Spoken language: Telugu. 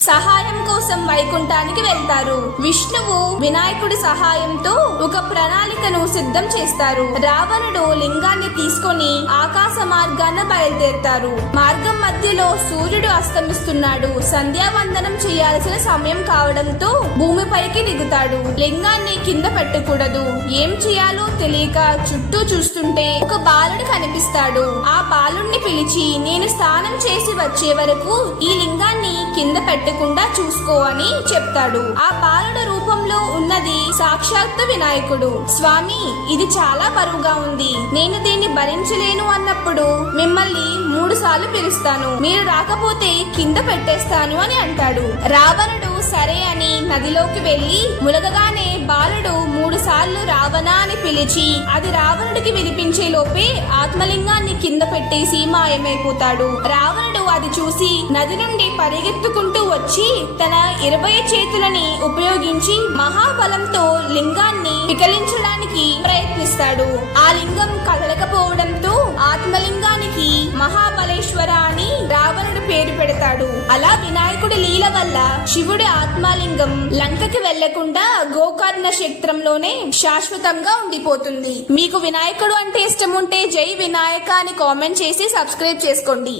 సహాయం కోసం వైకుంఠానికి వెళ్తారు. విష్ణువు వినాయకుడి సహాయంతో ఒక ప్రణాళికను సిద్ధం చేస్తారు. రావణుడు లింగాన్ని తీసుకొని ఆకాశ మార్గాన బయలుదేరుతారు. మార్గం మధ్యలో సూర్యుడు అస్తమిస్తున్నాడు. సంధ్యావందనం చేయాల్సిన సమయం కావడంతో భూమిపైకి దిగుతాడు. లింగాన్ని కింద పెట్టకూడదు. ఏం చేయాలో తెలియక చుట్టూ చూస్తుంటే ఒక బాలుడు కనిపిస్తాడు. ఆ బాలుడిని పిలిచి, నేను స్నానం చేసి వచ్చే వరకు ఈ లింగాన్ని కింద పెట్టకుండా చూసుకో అని చెప్తాడు. ఆ బాలుడు రూపంలో ఉన్నది సాక్షాత్తు వినాయకుడు. స్వామి, ఇది చాలా బరువుగా ఉంది, నేను దీన్ని భరించలేను అన్నప్పుడు మిమ్మల్ని 3 సార్లు పిలుస్తాను, మీరు రాకపోతే కింద పెట్టేస్తాను అని అంటాడు. రావణుడు సరే అని నదిలోకి వెళ్లి ములగగానే బాలుడు 3 సార్లు రావణ అని పిలిచి అది రావణుడికి వినిపించే లోపే ఆత్మలింగాన్ని కింద పెట్టేసి మాయమైపోతాడు. రావణుడు అది చూసి నది నుండి పరిగెత్తుకుంటూ వచ్చి తన 20 చేతులని ఉపయోగించి మహాబలంతో లింగాన్ని వికలించడానికి ప్రయత్నిస్తాడు. ఆ లింగం కదలకపోవడంతో ఆత్మలింగానికి మహాబలేశ్వర అని రావణుడు పేరు పెడతాడు. అలా వినాయకుడి లీల వల్ల శివుడి ఆత్మలింగం లంకకి వెళ్లకుండా గోకర్ణ క్షేత్రంలోనే శాశ్వతంగా ఉండిపోతుంది. మీకు వినాయకుడు అంటే ఇష్టం ఉంటే జై వినాయక అని కామెంట్ చేసి సబ్స్క్రైబ్ చేసుకోండి.